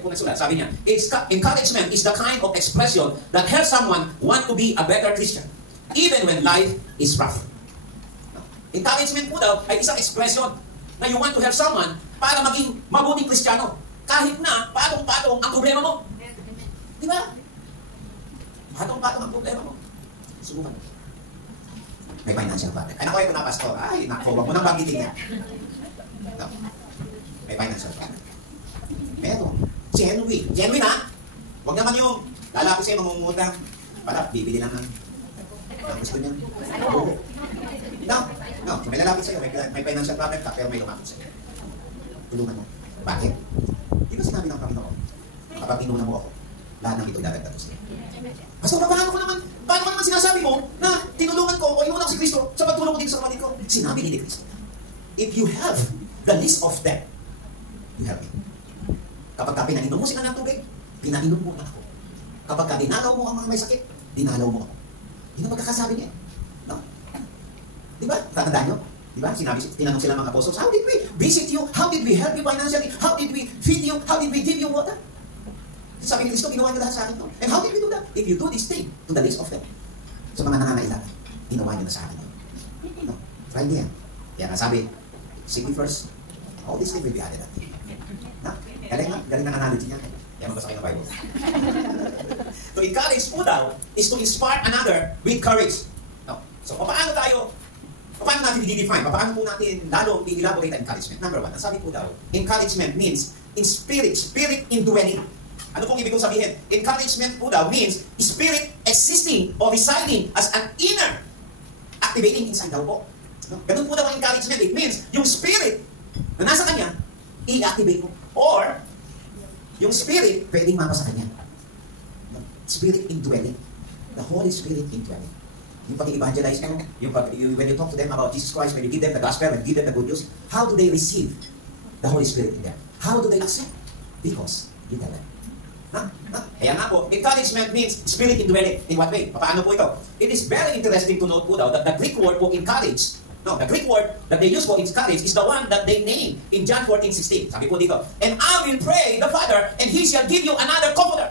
ito po nagsulat. Sabi niya, encouragement is the kind of expression that helps someone want to be a better Christian, even when life is rough. Encouragement po daw ay isang expression na you want to help someone para maging mabuting Kristiyano. Kahit na patong-patong ang problema mo. Di ba? Patong-patong ang problema mo. Subukan. May financial problem. Ay, naku, ito na, pastor. Ay, naku, wag mo nang banggitin niya. No. May financial problem. Meron. Genuine. Genuine, ha? Huwag naman yung lalaki sa'yo, mangungutang. Wala, bibili lang ng gusto niya. No. So, may lalaki sa'yo, may financial problem ka, pero may lumakot sa'yo. Tulungan mo. Bakit? Di ba sinabi ng Panginoon, kapag inunan mo ako, lahat ng ito dadagdag ko sa'yo. Pastor, paano ko naman sinasabi mo na tinulungan ko o inunan ko si Kristo sa pagtulong ko dito sa kapatid ko? Sinabi ni Kristo, if you have the list of them, you have me. Kapag ka pinainom mo sila ng tubig, pinainom mo na ako. Kapag ka dinalaw mo ang mga may sakit, dinalaw mo ako. Yun ang magkakasabi niya. No? Di ba? Tatandaan nyo? Di ba? Tinanong sila mga apostles, how did we visit you? How did we help you financially? How did we feed you? How did we give you water? Sabi ni Kristo, ginawa niyo lahat sa akin to. And how did we do that? If you do this thing, to the least of them. Sa mga nangangailangan, ginawa niyo na sa akin. No? Right there. Kaya nga sabi, seek me first. All these things will be added up. No? Galing ng analogy niya. Kaya magbasa kayo ng Bible. To encourage po daw is to inspire another with courage. No? So, paano natin i-define? Paano po natin lalo i-elaborate ang encouragement? Number one, ang sabi po daw, encouragement means in spirit indwelling. Ano pong ibig kong sabihin? Encouragement po daw means spirit existing or residing as an inner activating inside daw po. No? Ganun po daw ang encouragement. It means yung spirit na nasa kanya, i-activate mo. Or, yung spirit, pwedeng mapa sa kanya. No? Spirit indwelling. The Holy Spirit indwelling. Yung pag-evangelize mo, when you talk to them about Jesus Christ, when you give them the gospel, when you give them the good news, how do they receive the Holy Spirit in them? How do they accept? Because you tell them. Kaya nga po, encouragement means spirit indwelling. In what way? Paano po ito? It is very interesting to note po daw that the Greek word po encourage, the Greek word that they use for encourage is the one that they name in John 14:16. Sabi po dito, and I will pray the Father, and He shall give you another comforter.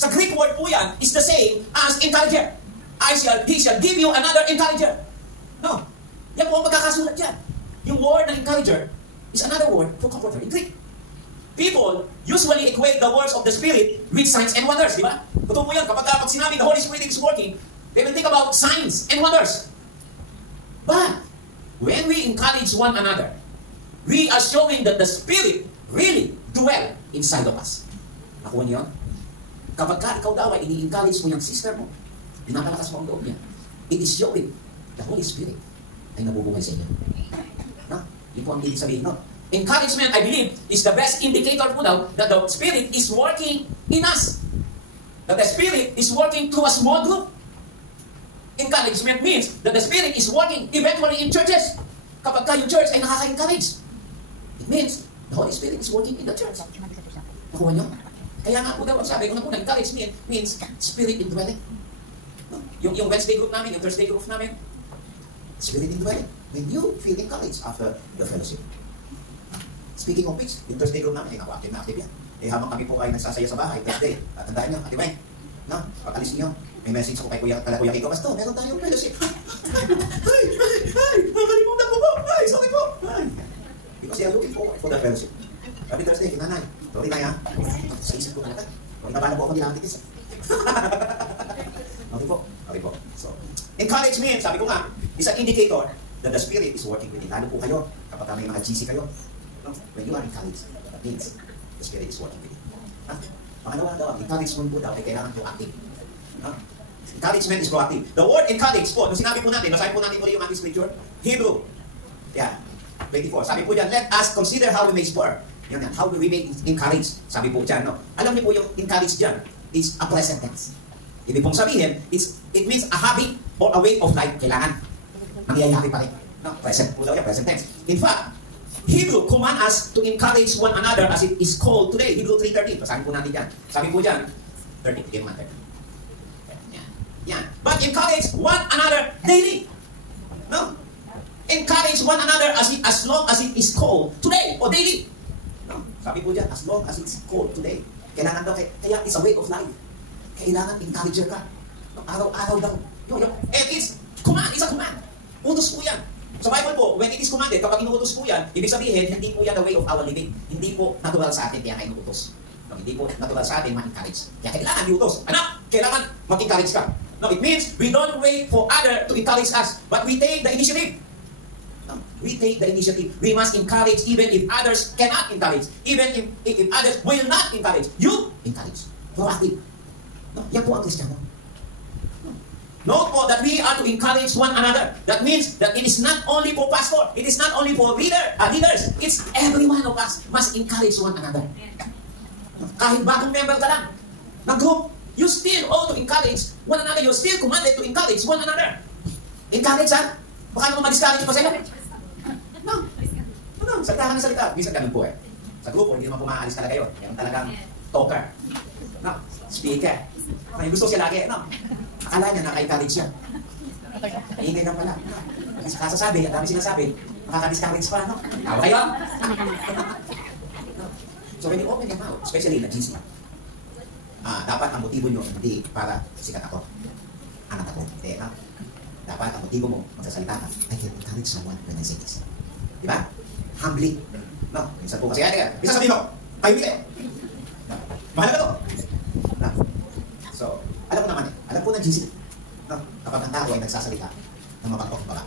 Sa Greek word po yan is the same as encourager. He shall give you another encourager. No. Yan po ang magkakasulat dyan. Yung word na encourager is another word for comforter in Greek. People usually equate the words of the Spirit with signs and wonders, di ba? Totoo po yan. Kapag sinabing the Holy Spirit is working, they will think about signs and wonders. But, when we encourage one another, we are showing that the Spirit really dwell inside of us. Nakuha niyo yun? Kapag ikaw daw ay ini-encourage mo yung sister mo, pinapalakas mo ang loob niya, it is showing the Holy Spirit ay nabubuhay sa inyo. Yun po ang ibig sabihin, no? Encouragement, I believe, is the best indicator po daw that the Spirit is working in us. That the Spirit is working through a small group. Encouragement means that the Spirit is working eventually in churches. Kapag yung church ay nakaka-encourage, it means the Holy Spirit is working in the church. Nakuha niyo? Kaya nga po daw, sabi ko na po, encouragement means Spirit indwelling. Yung Wednesday group namin, yung Thursday group namin, Spirit indwelling. When you feel encouraged after the fellowship. Speaking of which, yung Thursday group namin, ako active na active yan. Habang kami po ay nagsasaya sa bahay, Thursday, at tandaan nyo, Ate Weng, pag-alis nyo, may message ako kay Kuya Kiko, Pastor, meron tayong fellowship. Nakalimutan ko po. Sorry po. Because they are looking forward for that fellowship. Sabi Thursday, kinanay, sorry na yan. Sa isip ko talaga. Nabala po ako nila Ate Kisa. Okay po. So, encouragement, sabi ko nga, is an indicator that the Spirit is working with you. Lalo po kayo, kapag may mga GC kayo, when you are encouraged, that means the Spirit is working with you. Pangalawa daw, encouragement po daw ay kailangan proactive. Encouragement is proactive. The word encourage po, nung sinabi po natin, basahin po natin ulit yung ating scripture, Hebrew, 24. Sabi po dyan, let us consider how we may spur. Yan, how we may encourage. Sabi po dyan, no? Alam niyo po yung encourage dyan, it's a present tense. Ibig pong sabihin, it means a habit or a way of life. Kailangan. Nangyayari pa rin. No? Present po daw yan, present tense. In fact, Hebrew command us to encourage one another as it is called today. Hebrew 3:13. Basahin po natin yan. Sabi po dyan, 13. Hindi naman 13. Yan. But encourage one another daily. No? Encourage one another as long as it is called today or daily. No? Sabi po dyan, as long as it's called today Kailangan daw, kaya it's a way of life. Kailangan encourager ka. Araw-araw daw. And it's command, it's a command. Utos po yan. Sa Bible po, when it is commanded, kapag inuutos po yan, ibig sabihin, hindi po yan the way of our living. Hindi po natural sa atin, kaya kayo inuutos. No, hindi po natural sa atin ma-encourage. Kaya kailangan iutos. Anak, kailangan mag-encourage ka. No, it means we don't wait for other to encourage us, but we take the initiative. No, we take the initiative. We must encourage even if others cannot encourage. Even if others will not encourage. You encourage. Proactive. No, yan po ang Kristiyano. Note po that we are to encourage one another. That means that it is not only for pastor, it is not only for leaders, it's every one of us must encourage one another. Kahit bagong member ka lang ng group, you still ought to encourage one another. You're still commanded to encourage one another. Encourage, ha? Baka naman ma-discourage pa sa'yo. No. Salita ka ng salita. Minsan ganun po eh. Sa grupo, hindi naman pumaalis talaga yun. Yan talagang talker. No. Speaker. May gusto siya lagi. No. Akala niya naka-encourage siya. Ingay lang pala. Kasasabi, ang dami sinasabi, makaka-discourage pa, no? Tawa kayo? No. So when you open your mouth, especially in a GC, dapat ang motibo nyo hindi para sikat ako. Anak ako. Hindi, no? Dapat ang motibo mo, magsasalita ka, I can encourage someone when I say this. Diba? Humbly. No? Minsan po kasi, minsan sabihin ko, kaibigan. No? Mahal ka to. No? So, alam ko naman alam ko ng GC, no? Kapag ang tao ay nagsasalita ng mapagpakumbaba.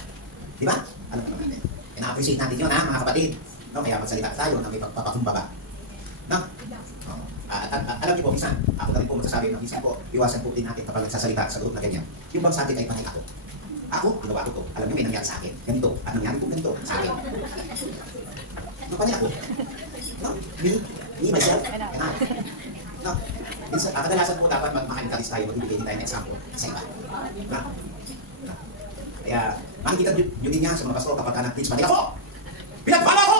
Di ba? Alam ko naman ina-appreciate natin yun, ha, mga kapatid. No? Kaya magsalita tayo ng may pagpapakumbaba. No? Alam niyo po, minsan, ako na rin po magsasabi ng minsan po, iwasan po din natin kapag nagsasalita sa group na ganyan. Yung bang sa atin ay panay ako. Ako, ginawa ko to. Alam niyo, may nangyari sa akin. Ganito. At nangyari po ganito sa akin. No, panay ako. No? Me, myself, and I. No? Kadalasan po dapat mag-encourage tayo, magbibigay din tayo ng example sa iba. No? No? Kaya, makikita nyo din nga sa mga pastor kapag nag-preach, pati ako! Pinagpala ako!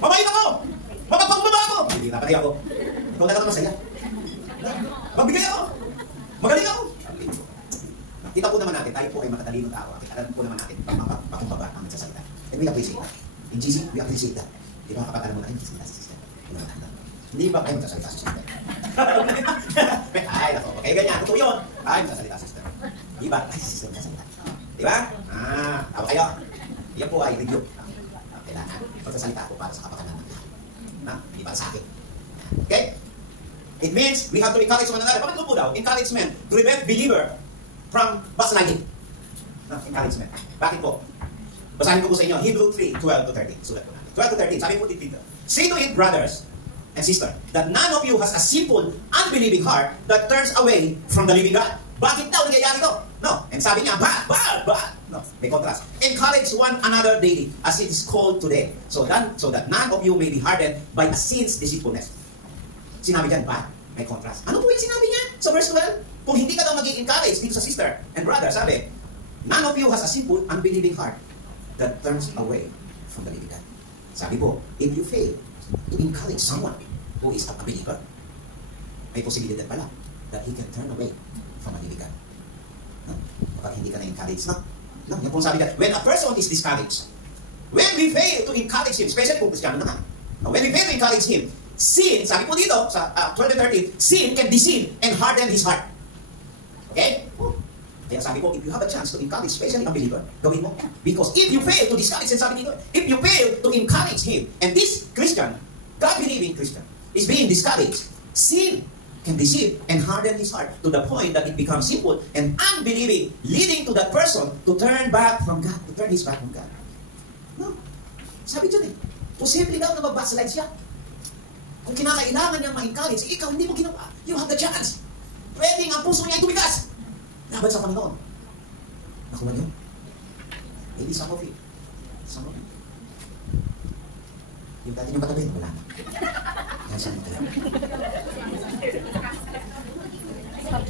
Mabait ako! Mapagpakumbaba ako! Hindi na, pati ako. Ikaw na lang masaya. Magbigay ako! Magaling ako! Kita po naman natin, tayo po ay matatalino tao. Alam po naman natin, pakumbaba ang nagsasalita. And we appreciate that. In GC, we appreciate that. Di ba kapag alam mo na, ay, GC, hindi ba kayo magsasalita sa sister? Ay, nako. Kaya ganyan. Totoo yun. Ay, magsasalita sa sister. Di ba? Ay, sister magsasalita. Di ba? Tama kayo. Yan po ay review. Kailangan. Magsasalita po para sa kapakanan ng lahat. Hindi para sa akin. Okay? It means we have to encourage one another. Bakit po daw? Encouragement to prevent believer from backsliding. Encouragement. Bakit po? Basahin ko po sa inyo. Hebrew 3:12-13. Sulat po natin. 12-13. Sabi po dito. Say to it, brothers and sister, that none of you has a simple, unbelieving heart that turns away from the living God. Bakit daw nangyayari to? No. And sabi niya, bad. No. May contrast. Encourage one another daily, as it is called today, so that none of you may be hardened by a sin's deceitfulness. Sinabi dyan, bad. May contrast. Ano po yung sinabi niya sa verse 12? Kung hindi ka daw mag-encourage dito sa sister and brother, sabi, none of you has a simple, unbelieving heart that turns away from the living God. Sabi po, if you fail to encourage someone who is a believer, may posibilidad pala that he can turn away from a living God. No? Kapag hindi ka na-encourage, no? Yung pong sabi ka, when a person is discouraged, when we fail to encourage him, especially kung Kristiyano naman, when we fail to encourage him, sin, sabi po dito, sa 12-13, sin can deceive and harden his heart. Okay? Kaya sabi ko, if you have a chance to encourage, especially a believer, gawin mo. Because if you fail to discourage, and sabi dito, if you fail to encourage him, and this Christian, God-believing Christian, is being discouraged, sin can deceive and harden his heart to the point that it becomes simple and unbelieving, leading to that person to turn back from God, to turn his back from God. No. Sabi dyan posible daw na mag-backslide siya. Kung kinakailangan niyang ma-encourage, ikaw hindi mo ginawa. You have the chance. Pwedeng ang puso niya ay tumigas. Laban sa Panginoon. Nakuha niyo? Maybe some of you. Some of you. Yung dati yung katabi, wala na. Yan sa mga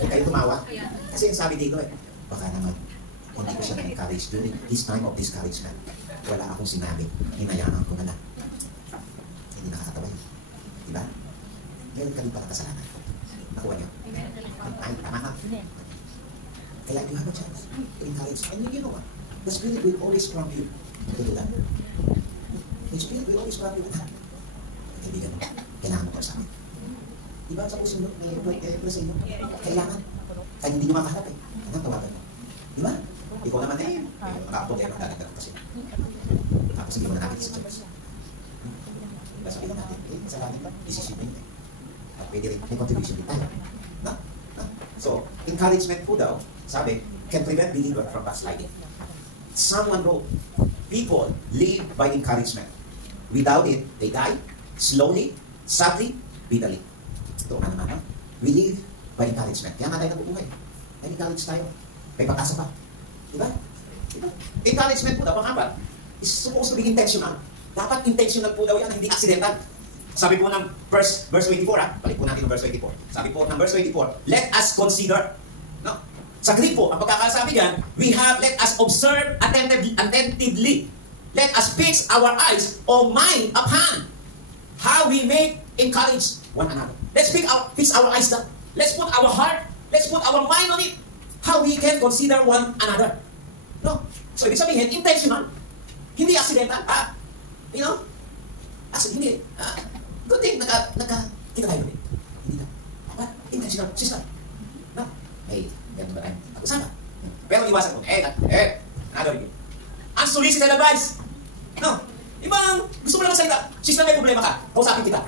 kayo tumawa. Kasi yung sabi dito baka naman, kung di ko siya na-encourage during this time of discouragement, wala akong sinabi. Hinayaan ko na lang. Hindi nakakatawa yun. Diba? Meron ka rin pala kasalanan. Nakuha niyo? Ay, tama na. Kaya you have a chance to encourage. And you know what? The Spirit will always prompt you to do that. The Spirit will always prompt you to do that. Kaibigan mo, kailangan mo pagsabi. Diba sa puso nyo, may sa inyo? Kailangan. Kahit hindi nyo makaharap eh. Kailangan tawagan mo. Diba? Ikaw naman eh, makakapotero ang dadagdag kasi. Tapos hindi mo na nakikita sa church. Diba sabihin natin, kasalanan ba? Decision na yun eh. At pwede rin, may contribution din tayo. No? So, encouragement po daw, sabi, can prevent believer from backsliding. Someone wrote, people live by encouragement. Without it, they die, slowly, sadly, bitterly. Ito nga naman, we live by encouragement. Kaya nga tayo nabubuhay. May encourage tayo. May pag-asa pa. Diba? Encouragement po daw, pangapat, is supposed to be intentional. Dapat intentional po daw yan, hindi accidental. Sabi po ng verse 24, balik po natin ng verse 24. Sabi po ng verse 24, let us consider. No? Sa Greek po, ang pagkakasabi diyan, let us observe attentively. Let us fix our eyes or mind upon how we may encourage one another. Let's fix our eyes down. Let's put our heart, let's put our mind on it. How we can consider one another. No? So, ibig sabihin, intentional. Hindi accidental. You know? Hindi. Good thing, kita tayo ulit. Hindi na. But, intentional. Sister. No? Hey, ganun ba tayo? Sana. Pero iwasan ko. Another review. Unsolicited advice. No? Ibang, gusto mo lang magsalita. Sister, may problema ka. Kausapin kita.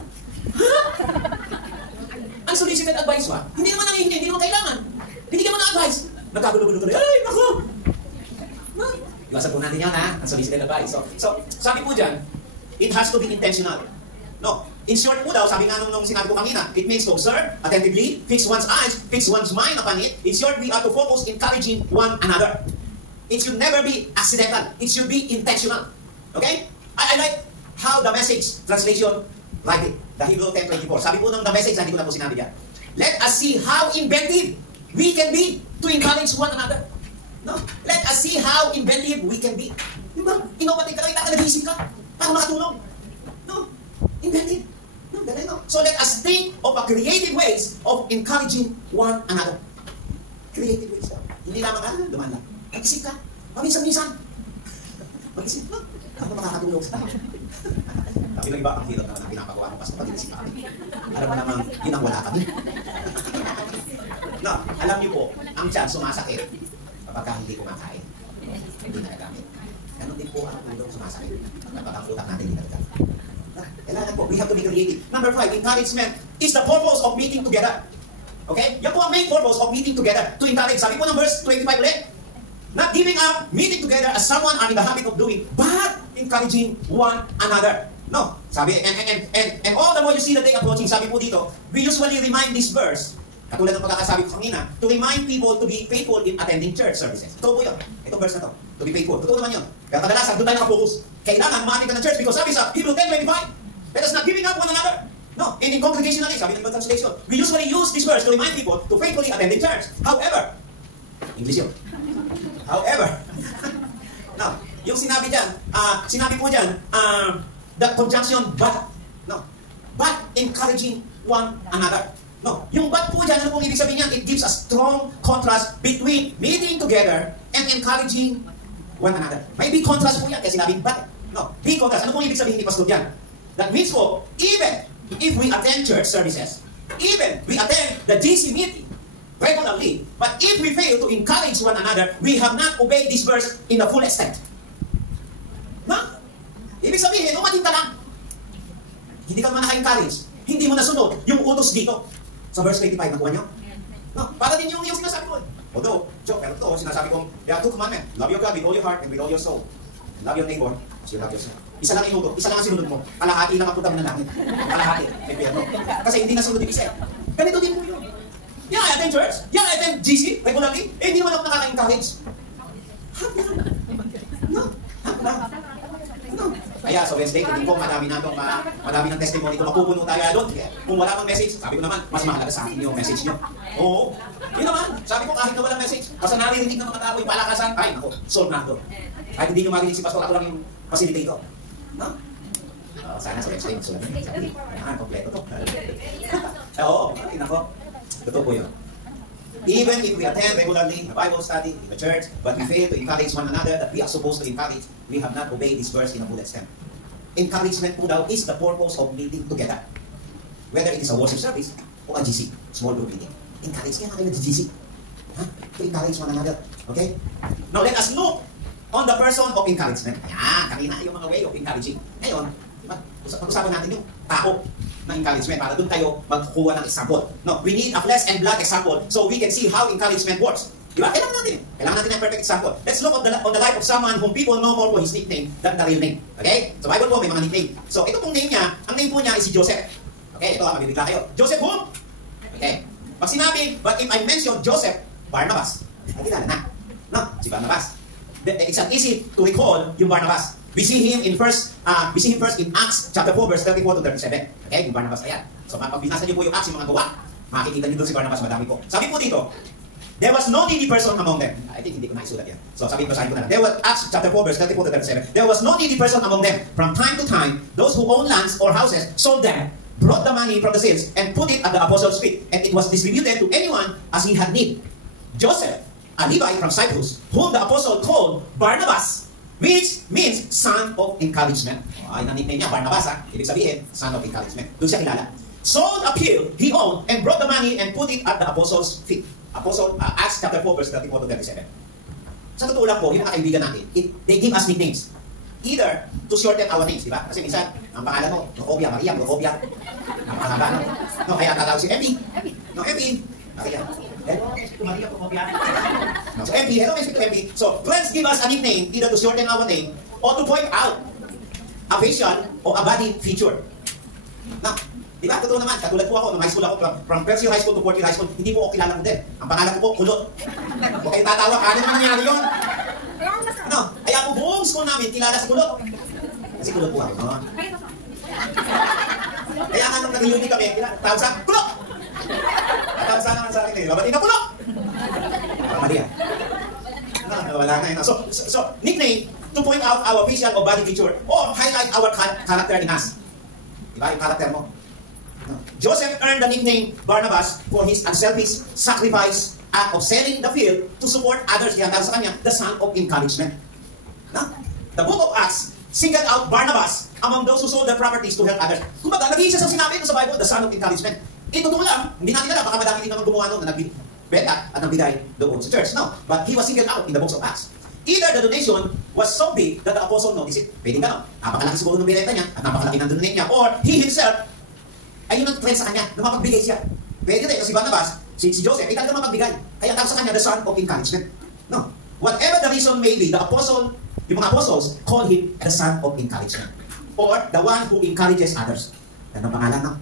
Unsolicited advice ba? Hindi naman nangihingi, hindi naman kailangan. Hindi ka na advice. Nagkagulo-gulo ka rin. Ay, naku! No? Iwasan po natin yan, ha? Unsolicited advice. So, sabi po dyan, it has to be intentional. No? In short po daw, sabi nga nung sinabi ko kanina, it means to observe attentively, fix one's eyes, fix one's mind upon it. In short, we are to focus encouraging one another. It should never be accidental. It should be intentional. Okay? I like how the Message translation write it. The Hebrew 10:24. Sabi po ng the Message, hindi ko na po sinabi yan. Let us see how inventive we can be to encourage one another. No? Let us see how inventive we can be. Diba? Innovative ka lang, nag-isip ka para makatulong. No? Inventive. No, no. So let us think of a creative ways of encouraging one another. Creative ways. Hindi lamang dumaan lang. Mag-isip ka. Paminsan-minsan. Mag-isip, no? Ako makakatulong sa akin. Sabi ng iba, ang hirap naman ang pinapagawa ng pastor pag-iisip kami. Alam mo naman, yun ang wala kami. No, alam niyo po, ang tiyan sumasakit kapag hindi kumakain. Hindi nagagamit. Ganon din po ang ulong sumasakit kapag ang utak natin hindi nagagamit. Kailangan po, we have to be creative. Number 5, encouragement is the purpose of meeting together. Okay? Yan po ang main purpose of meeting together. To encourage. Sabi po ng verse 25 ulit, not giving up, meeting together as someone are in the habit of doing, but encouraging one another. No. Sabi, and all the more you see the day approaching, sabi po dito, we usually remind this verse, katulad ng pagkakasabi ko kanina, to remind people to be faithful in attending church services. Ito po yun. Itong verse na to. To be faithful. Totoo naman yun. Kaya kadalasan, doon tayo nakapokus. Kailangan maating ka ng church because sabi sa Hebrew 10:25, let us not giving up one another. No. And in congregationally, sabi ng ibang translation, we usually use this verse to remind people to faithfully attending church. However, English yun. However, no, yung sinabi dyan, sinabi po dyan, the conjunction but, no, but encouraging one another. No, yung but po dyan, ano pong ibig sabihin yan? It gives a strong contrast between meeting together and encouraging one another. May big contrast po yan, kaya sinabing but. No, big contrast. Ano pong ibig sabihin ni Pastor dyan? That means po, even if we attend church services, even we attend the GC meeting regularly, but if we fail to encourage one another, we have not obeyed this verse in the full extent. No? Ibig sabihin, umating ka lang. Hindi ka naman naka-encourage. Hindi mo nasunod yung utos dito. Sa verse 25, nakuha nyo? No, para din yung sinasabi ko. Although, joke, pero ito, sinasabi kong, there are 2 commandments. Love your God with all your heart and with all your soul. And love your neighbor as you love yourself. Isa lang inuto, isa lang ang sinunod mo. Kalahati lang ang punta mo ng langit. Kalahati, may pierno. Kasi hindi nasunod yung isa. Ganito din mo yun. Yeah, I attend church. Yeah, I attend GC regularly. Eh, hindi naman ako nakaka-encourage. No. No. Kaya sa Wednesday, hindi ko madami ng testimony kung mapupuno tayo doon. Kung wala mang message, sabi ko naman, mas mahalaga sa akin yung message nyo. Oo. Yun naman. Sabi ko kahit na walang message, basta naririnig ng mga tao yung palakasan, ay, ako, solve na ito. Kahit hindi nyo marinig si Pastor, ako lang yung facilitator. No? Sana sa Wednesday, sulat nyo. Kompleto to. Oo, nako. Totoo po yun. Even if we attend regularly a Bible study in the church, but we fail to encourage one another that we are supposed to encourage, we have not obeyed this verse in a full extent. Encouragement po daw is the purpose of meeting together. Whether it is a worship service, o a GC, small group meeting. Encourage kaya kayo nag-GC. Ha? To encourage one another. Okay? Now let us look on the person of encouragement. Ayan, kanina yung mga way of encouraging. Ngayon, pag-usapan natin yung tao na encouragement para doon tayo magkukuha ng example. No, we need a flesh and blood example so we can see how encouragement works. Diba? Kailangan natin ng perfect example. Let's look on the life of someone whom people know more for his nickname than the real name. Okay? So Bible po may mga nickname. So ito pong name niya, ang name po niya is si Joseph. Okay? Ito mabibigla kayo. Joseph whom? Okay. Pag sinabi, but if I mention Joseph, Barnabas, ay kilala na. No? Si Barnabas. It's an easy to recall yung Barnabas. We see him first in Acts chapter 4 verse 34 to 37. Okay? Yung Barnabas ayan. So pag binasa niyo po yung Acts, yung mga gawa, makikita niyo doon si Barnabas, madami po. Sabi po dito, there was no needy person among them. I think hindi ko naisulat yan. So basahin ko na lang. There was, Acts chapter 4 verse 34 to 37. There was no needy person among them. From time to time, those who owned lands or houses sold them, brought the money from the sales, and put it at the apostles' feet. And it was distributed to anyone as he had need. Joseph, a Levite from Cyprus, whom the apostle called Barnabas, which means son of encouragement. Ay, na-nickname niya, Barnabas ha. Ibig sabihin, son of encouragement. Doon siya kilala. Sold a field he owned and brought the money and put it at the apostles' feet. Acts chapter 4 verse 34 to 37. Sa totoo lang po, yung mga kaibigan natin, they give us nicknames. Either to shorten our names, di ba? Kasi minsan, ang pangalan mo, Nocobia, Maria, Nocobia. Napakahaba, no? No, kaya tatawag si Emmy. No, Emmy. Maria. Maria, Nocobia. No, so Emmy, hello, may speak to Emmy. So, friends give us a nickname, either to shorten our name, or to point out a facial or a body feature. Now, di ba? Totoo naman, katulad po ako, nung high school ako, from first year high school to fourth year high school, hindi po ako kilala ko din. Ang pangalan ko po, Kulot. Huwag kayo tatawa, kano naman nangyari yun? Ano? Kaya po buong school namin, kilala si Kulot. Kasi Kulot po ako. No? Kaya nga nung nag-reunion kami, tawag sa Kulot! Tawag sa naman sa akin eh, babati na Kulot! Maria. Wala na yun. So, nickname, to point out our facial or body feature, or highlight our character in us. Diba? Yung character mo. Joseph earned the nickname Barnabas for his unselfish sacrifice act of selling the field to support others. Kaya tawag sa kanya, the son of encouragement. The book of Acts singled out Barnabas among those who sold their properties to help others. Kumbaga, nag-iisa sa sinabi ito sa Bible, the son of encouragement. Totoo lang, hindi natin alam, baka madami din naman gumawa nun na nagbenta at nagbigay doon sa church. No, but he was singled out in the books of Acts. Either the donation was so big that the apostle noticed it. Pwedeng gano'n. Napakalaki siguro ng binenta niya at napakalaki ng donate niya. Or he himself ay yun ang trend sa kanya, na mapagbigay siya. Pwede rin, kasi Barnabas, si Joseph, ay talagang mapagbigay. Kaya tawag sa kanya, the son of encouragement. No. Whatever the reason may be, yung mga apostles, call him the son of encouragement. Or the one who encourages others. Yan ang pangalan, no?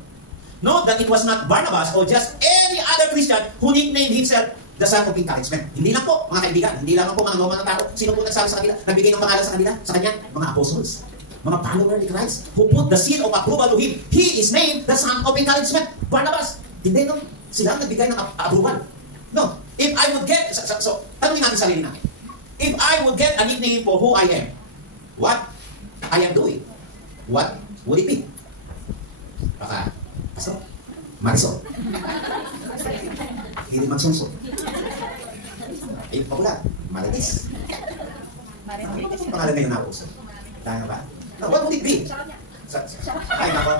Note that it was not Barnabas or just any other Christian who nicknamed himself the son of encouragement. Hindi lang po, mga kaibigan, hindi lang po mga normal na tao. Sino po nagsabi sa kanila, nagbigay ng pangalan sa kanila, sa kanya? Mga apostles. Mga follower ni Christ who put the seal of approval to him. He is named the son of encouragement. Barnabas, hindi no? Sila ang nagbigay ng approval. No. If I would get, so tanongin natin sarili natin. If I would get a nickname for who I am, what I am doing, what would it be? Baka, Pastor, Marisol. Hindi magsunso. Ayun pa pala, Marites. Ano ba pangalan ngayon na uso? Tama ba? No, what would it be? Ay, nako.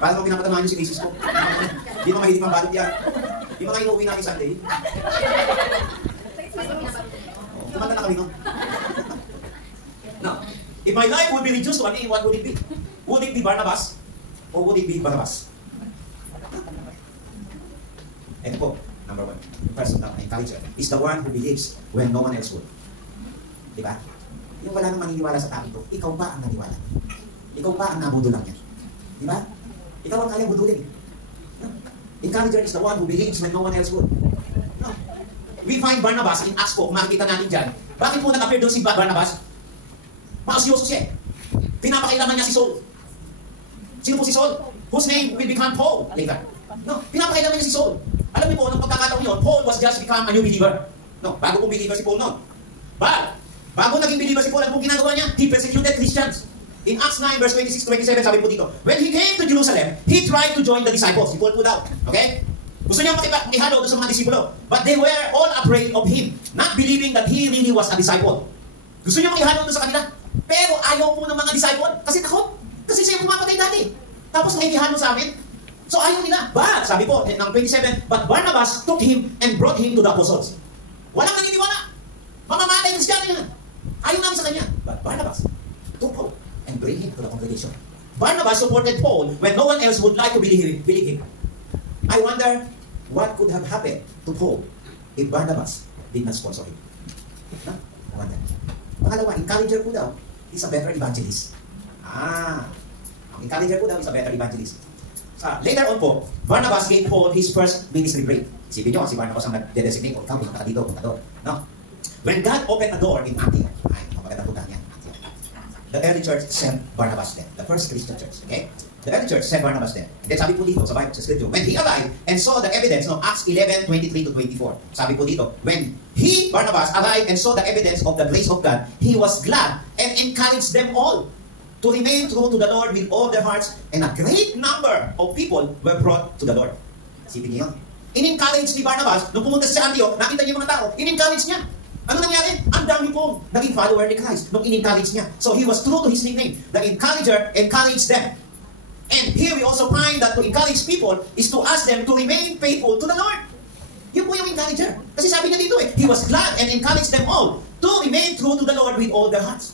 Paano mo pinapatamahan yung si misis ko? Di mo mahilig pang balot yan. Di mga inuwi natin Sunday. Kumanta na kami, no? Now, if my life would be reduced to a name, what would it be? Would it be Barnabas? Or would it be Barnabas? Ito po, number one. The person na encourager is the one who believes when no one else would. Diba? Yung wala nang maniniwala sa tao ito, ikaw pa ang naniwala. Ikaw pa ang nabudo lang yan. Diba? Ikaw ang kayang budulin. No? Encourager is the one who believes when no one else would. No? We find Barnabas in Acts po, kung makikita natin dyan. Bakit po nag-appear doon si Barnabas? Maasyoso siya. Pinapakailaman niya si Saul. Sino po si Saul? Whose name will become Paul later. No, pinapakailaman niya si Saul. Alam niyo po, nung pagkakataon yun, Paul was just become a new believer. No, bago pong believer si Paul noon. But, bago naging believer si Paul, ano pong ginagawa niya? He persecuted Christians. In Acts 9 verse 26-27, sabi po dito, when he came to Jerusalem, he tried to join the disciples. Si Paul po daw. Okay? Gusto niya makihalo doon sa mga disipulo. But they were all afraid of him, not believing that he really was a disciple. Gusto niya makihalo doon sa kanila. Pero ayaw po ng mga disciple kasi takot. Kasi siya pumapatay dati. Tapos nakikihalo sa amin. So ayaw nila. But, sabi po, ng 27, but Barnabas took him and brought him to the apostles. Walang naniniwala. Mamamatay Kristiyano yan. Ayaw namin sa kanya. But Barnabas took Paul and bring him to the congregation. Barnabas supported Paul when no one else would like to believe him. I wonder what could have happened to Paul if Barnabas did not sponsor him. No? I wonder. Pangalawa, encourager po daw is a better evangelist. Ang encourager po daw is a better evangelist. Later on po, Barnabas gave Paul his first ministry break. Isipin nyo, si Barnabas ang nag-designate, ikaw, punta ka dito, punta doon. No? When God opened a door in Antioch, maganda punta niya, Antioch. The early church sent Barnabas there. The first Christian church, okay? The early church sent Barnabas there. And then sabi po dito sa Bible, sa Scripture, when he arrived and saw the evidence, no, Acts 11:23 to 24. Sabi po dito, when he, Barnabas, arrived and saw the evidence of the grace of God, he was glad and encouraged them all to remain true to the Lord with all their hearts, and a great number of people were brought to the Lord. Isipin niyo yun. In-encourage ni Barnabas, nung pumunta sa Antioch, nakita niyo yung mga tao, in-encourage niya. Ano nangyari? Ang dami pong naging follower ni Christ nung in-encourage niya. So he was true to his nickname. The encourager encouraged them. And here we also find that to encourage people is to ask them to remain faithful to the Lord. Yun po yung encourager. Kasi sabi niya dito he was glad and encouraged them all to remain true to the Lord with all their hearts.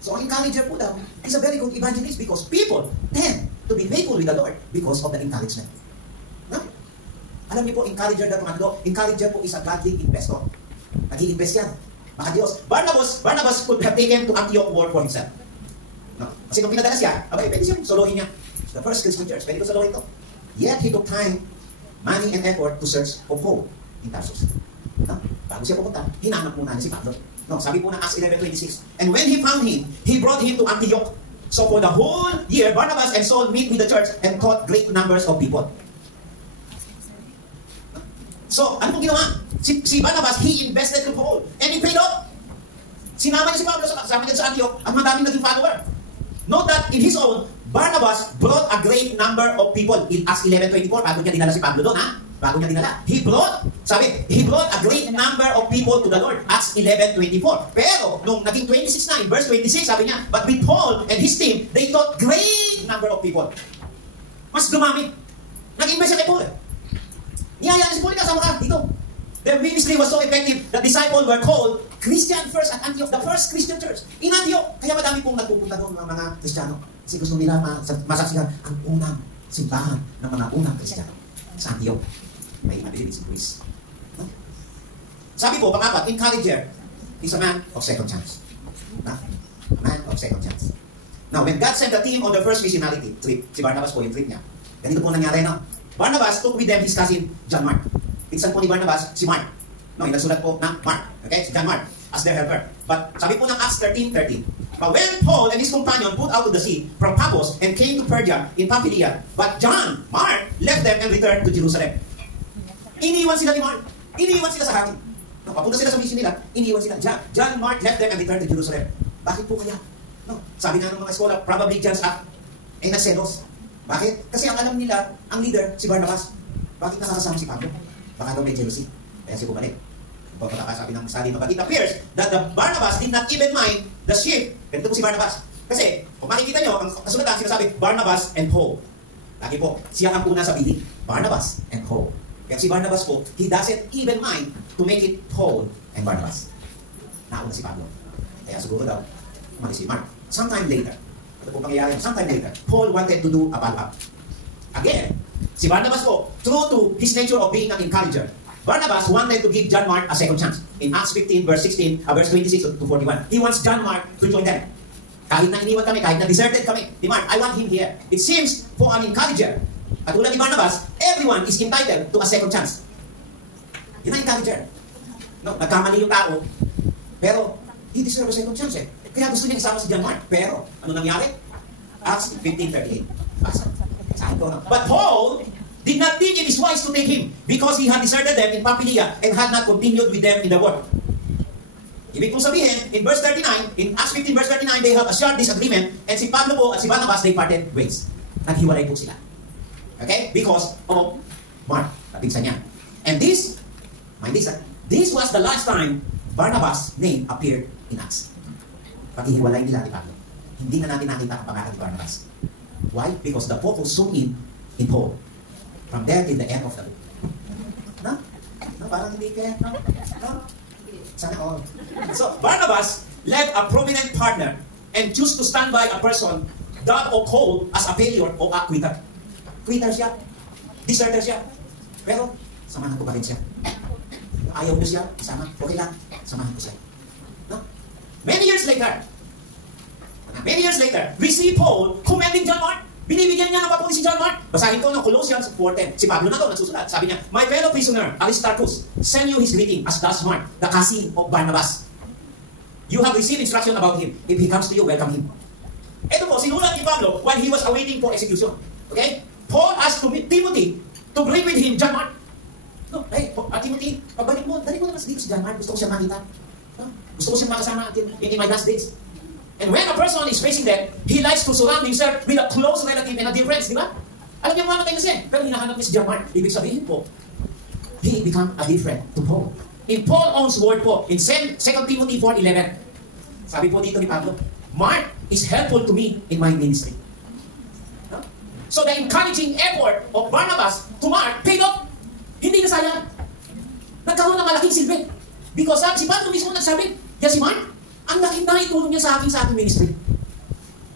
So ang encourager po daw is a very good evangelist because people tend to be faithful with the Lord because of the encouragement. No? Alam niyo po, encourager daw encourager po is a godly investor. Nag-i-invest yan. Maka Diyos. Barnabas could have taken to Antioch war for himself. No? Kasi nung pinadala siya, pwede siyang solohin niya. The first Christian church, pwede ko solohin ito. Yet he took time, money, and effort to search for Paul in Tarsus. No? Bago siya pupunta, hinanap muna niya si Pablo. No, sabi po ng Acts 11:26. And when he found him, he brought him to Antioch. So for the whole year, Barnabas and Saul meet with the church and taught great numbers of people. So, ano pong ginawa? Si Barnabas, he invested in Paul. And he paid off. Sinama niya si Pablo, kasama niya sa Antioch, ang madaming naging follower. Note that in his own, Barnabas brought a great number of people. In Acts 11:24, bago niya dinala si Pablo doon, bago niya dinala. He brought a great number of people to the Lord. Acts 11:24. Pero, nung naging 26 na, in verse 26, sabi niya, but with Paul and his team, they taught great number of people. Mas dumami. Nag-invest siya kay Paul. Niyayaan si Paul, kasama ka dito. Their ministry was so effective that disciples were called Christian first at Antioch, the first Christian church in Antioch. Kaya madami pong nagpupunta doon ng mga Kristiyano. Kasi gusto nila masaksihan ang unang simbahan ng mga unang Kristiyano sa Antioch. May mabilis in Greece. No? Sabi po, pangapat, encourager is a man of second chance. A man of second chance. Now, when God sent the team on the first missionary trip, si Barnabas po yung trip niya. Ganito po nangyari, no? Barnabas took with them his cousin, John Mark. Pinsan po ni Barnabas, si Mark. No, yung nagsulat po ng Mark. Okay? Si John Mark as their helper. But sabi po ng Acts 13:13. But when Paul and his companion put out to the sea from Paphos and came to Perga in Pamphylia, but John, Mark, left them and returned to Jerusalem. Iniwan sila ni Mark. Iniwan sila sa hangin. No, papunta sila sa mission nila, iniwan sila. John, Mark left them and returned to Jerusalem. Bakit po kaya? No, sabi nga ng mga eskola, probably John's act ay nagselos. Bakit? Kasi ang alam nila, ang leader, si Barnabas. Bakit nakakasama si Pablo? Baka daw may jealousy. Kaya siya bumalik. Pagkakasabi ng study, but it appears that the Barnabas did not even mind the ship. Ganito po si Barnabas. Kasi, kung makikita nyo, ang kasulatan sinasabi, Barnabas and Paul. Lagi po, siya ang una sa biling. Barnabas and Paul. Kaya si Barnabas po, he doesn't even mind to make it Paul and Barnabas. Nauna si Pablo. Kaya siguro daw, umalis si Mark. Sometime later, ito po pangyayari, sometime later, Paul wanted to do a follow-up. Again, si Barnabas po, true to his nature of being an encourager, Barnabas wanted to give John Mark a second chance. In Acts 15, verse 26 to 41. He wants John Mark to join them. Kahit na iniwan kami, kahit na deserted kami, ni Mark, I want him here. It seems for an encourager, at tulad ni Barnabas, everyone is entitled to a second chance. Yun ang encourager. No, nagkamali yung tao, pero he deserves a second chance eh. Kaya gusto niya isama si John Mark. Pero, ano nangyari? Acts 15:38. Basta. But Paul did not think it is wise to take him because he had deserted them in Pamphylia and had not continued with them in the work. Ibig kong sabihin, in verse 39, in Acts 15 verse 39, they have a short disagreement and si Pablo po at si Barnabas, they parted ways. Naghiwalay po sila. Okay? Because of Mark, kapinsan niya. And this, mind this was the last time Barnabas' name appeared in Acts. Paghihiwalay nila ni Pablo. Hindi na natin nakita ang pangalan ni Barnabas. Why? Because the focus zoomed in in Paul. From there till the end of the book. No? No, parang hindi kaya. No? No? Sana all. So, Barnabas led a prominent partner and chose to stand by a person that or called as a failure o a quitter. Quitter siya. Deserter siya. Pero, samahan ko pa rin siya. Ayaw mo siya, isama. Okay lang, samahan ko siya. No? Many years later, we see Paul commending John Mark. Binibigyan niya ng papuri si John Mark. Basahin ko ng Colossians 4:10. Si Pablo na to, nagsusulat. Sabi niya, my fellow prisoner, Aristarchus, send you his greeting as does Mark, the cousin of Barnabas. You have received instruction about him. If he comes to you, welcome him. Ito po, sinulat ni Pablo while he was awaiting for execution. Okay? Paul asked Timothy to bring with him John Mark. No, hey, Timothy, pagbalik mo, dali mo naman dito si John Mark. Gusto ko siya makita. No? Gusto ko siya makasama in my last days. And when a person is facing death, he likes to surround himself with a close relative and a dear friends, di ba? Alam niya mamatay na siya, pero hinahanap niya si John Mark. Ibig sabihin po, he become a dear friend to Paul. In Paul own's word po, in 2 Timothy 4:11, sabi po dito ni Pablo, Mark is helpful to me in my ministry. No? So the encouraging effort of Barnabas to Mark paid off. Hindi na sayang. Nagkaroon ng malaking silbi. Because si Pablo mismo nagsabi, yan si Mark, ang laking naitulong niya sa aking ministry.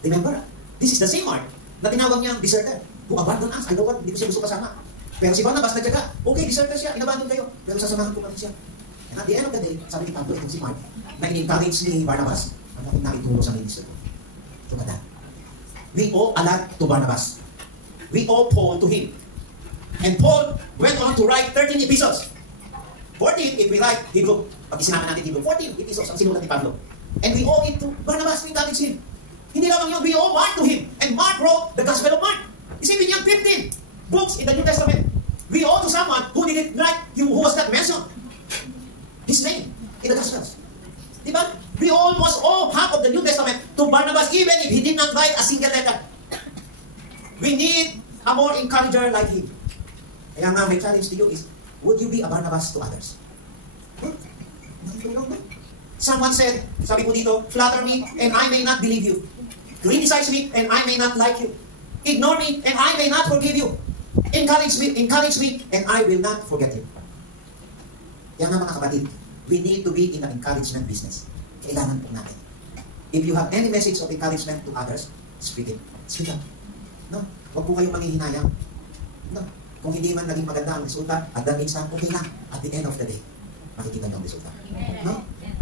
Remember, this is the same Mark na tinawag niyang deserter. Who abandoned us. I don't want, hindi ko siya gusto kasama. Pero si Barnabas nagtyaga, okay, deserter siya, inabandon kayo. Pero sasamahan ko pa rin siya. And at the end of the day, sabi ni Pablo, itong si Mark, na in-encourage ni Barnabas, ang laking naitulong sa ministry ko. Look at that. We owe a lot to Barnabas. We owe Paul to him. And Paul went on to write 13 epistles. 14 if we write Hebrew. Pag isinama natin Hebrew, 14 epistles ang sinulat ni Pablo. And we owe it to Barnabas to encourage him. Hindi lamang yun, we owe Mark to him. And Mark wrote the Gospel of Mark. Isipin niya 15 books in the New Testament. We owe to someone who didn't write, who was not mentioned his name in the Gospels. Diba? We almost owe half of the New Testament to Barnabas even if he did not write a single letter. We need a more encourager like him. Kaya nga, my challenge to you is, would you be a Barnabas to others? Someone said, sabi ko dito, flatter me and I may not believe you. Criticize me and I may not like you. Ignore me and I may not forgive you. Encourage me and I will not forget you. Kaya nga mga kapatid, we need to be in the encouragement business. Kailangan po natin. If you have any message of encouragement to others, speak it. Speak up. No? Huwag po kayong manghihinayang. No? Kung hindi man naging maganda ang resulta, at that instant, okay lang. At the end of the day, makikita niyo ang resulta. No?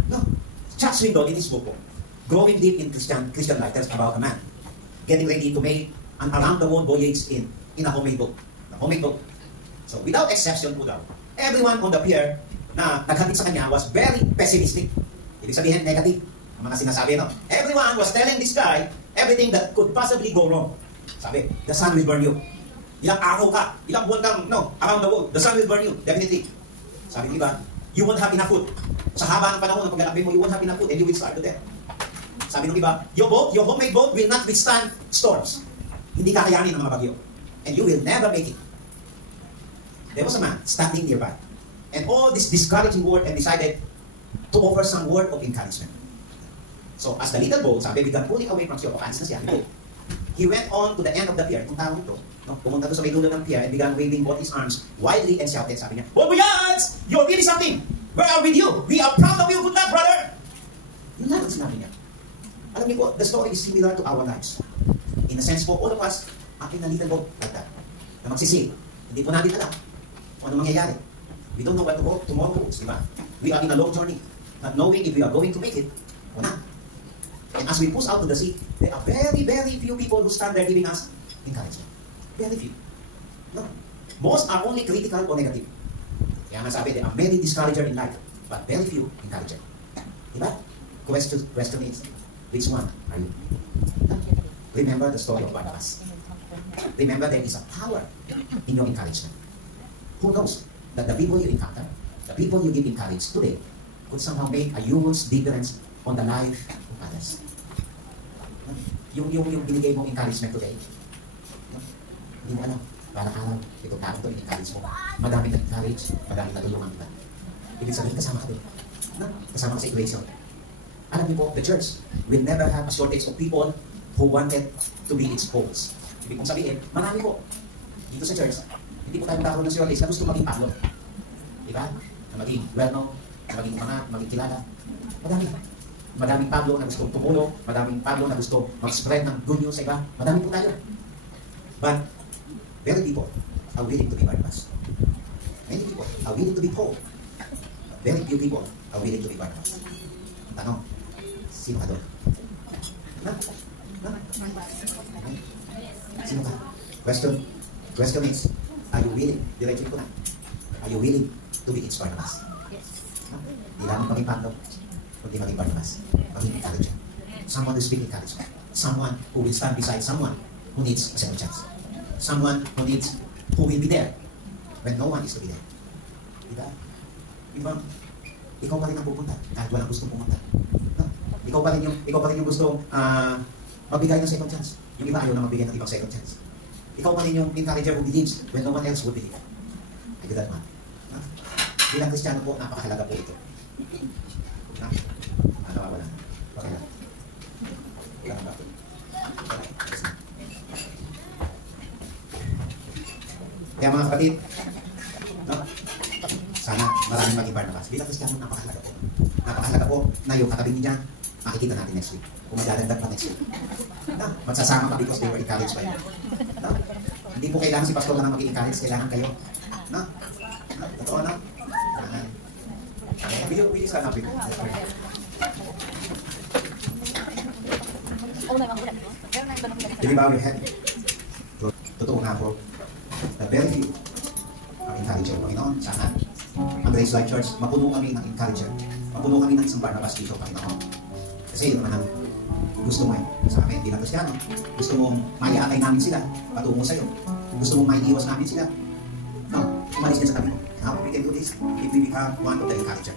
No. Chuck Swindoll in his book, Growing Deep in Christian Life, tells about a man getting ready to make an around-the-world voyage in a homemade boat. A homemade boat. So, without exception po daw, everyone on the pier na naghatid sa kanya was very pessimistic. Ibig sabihin, negative. Ang mga sinasabi, no? Everyone was telling this guy everything that could possibly go wrong. Sabi, the sun will burn you. Ilang araw ka, ilang buwan kang, around the world, the sun will burn you, definitely. Sabi ng iba, you won't have enough food. Sa haba ng panahon ng paglalakbay mo, you won't have enough food and you will starve to death. Sabi ng iba, your homemade boat will not withstand storms. Hindi kakayanin ng mga bagyo. And you will never make it. There was a man standing nearby. And all this discouraging word and decided to offer some word of encouragement. So, as the little boat, sabi, began pulling away from shore, pakalis na siya, he went on to the end of the pier, itong tao ito, pumunta doon sa may dulo ng pier and began waving both his arms wildly and shouted, sabi niya, "Oh, boys! You're really something! We are with you! We are proud of you! Good luck, brother!" Yun lang ang sinabi niya. Alam niyo po, the story is similar to our lives. In a sense po, all of us, aking na little boat like that, na magsisil. Hindi po natin alam kung ano mangyayari. We don't know what tomorrow holds, di ba? We are in a long journey, not knowing if we are going to make it or not. And as we push out to the sea, there are very, very few people who stand there giving us encouragement. Very few. No. Most are only critical or negative. Kaya nga sabi, there are many discouragers in life, but very few encouragers. Diba? Question is, which one are you? No. Remember the story of Barnabas. Remember there is a power in your encouragement. Who knows that the people you encounter, the people you give encouragement today, could somehow make a huge difference on the life of others. Yung binigay mong encouragement today, hindi mo alam, parang araw, itong tao ito, in-encourage mo. Madaming na-encourage, madaming natulungan kita. Ibig sabihin, kasama ka doon. Kasama ka sa equation. Alam niyo po, the church will never have a shortage of people who wanted to be its hosts. Ibig kong sabihin, marami po. dito sa church, hindi po tayo magkakaroon ng surveys na gusto maging Pablo. Di ba? Na maging well-known, na maging umangat, maging kilala. Madami. Madaming Pablo na gusto tumulong, madaming Pablo na gusto mag-spread ng good news sa iba. Madami po tayo. But, very people are willing to be Barnabas. Many people are willing to be Paul. Very few people are willing to be Barnabas. Tanong, sino ka doon? Sino ka? Question is, are you willing? Diretso ko na. Are you willing to be its Barnabas? Hindi lamang maging Pablo, kundi maging Barnabas. Maging encourager. Someone who speaks encouragement. Someone who will stand beside someone who needs a second chance. Someone who will be there when no one is to be there. Diba? Diba? Ikaw pa rin ang pupunta kahit walang gustong pumunta. No? Ikaw pa rin yung gustong magbigay ng second chance. Yung iba ayaw na magbigay ng ibang second chance. Ikaw pa rin yung encourager who believes when no one else would believe. I do that, man. No? Bilang Kristiyano po, napakahalaga po ito. No? Wala. Okay lang. Wala na ba? Kaya mga kapatid, no? Sana maraming maging Barnabas. Bilang Kristiyano, napakahalaga po. Napakahalaga po na yung katabi niya, makikita natin next week. Kung magdadagdag pa next week. No? Magsasama ka because they were encouraged by you. No? Hindi po kailangan si pastor na mag-i-encourage, kailangan kayo. No? No? Totoo na? Will you stand up with me? Will you bow your head? Totoo nga po. The very few ang encourager, Panginoon. Sana ang Grace Life Church, mapuno kami ng encourager. Mapuno kami ng isang Barnabas dito, Panginoon. Kasi yun naman ang gusto mo sa amin bilang Kristiyano. Gusto mong maiakay namin sila patungo sa'yo. Gusto mong maiiwas namin sila. No, umalis din sa tabi mo. How we can do this if we become one of the encourager.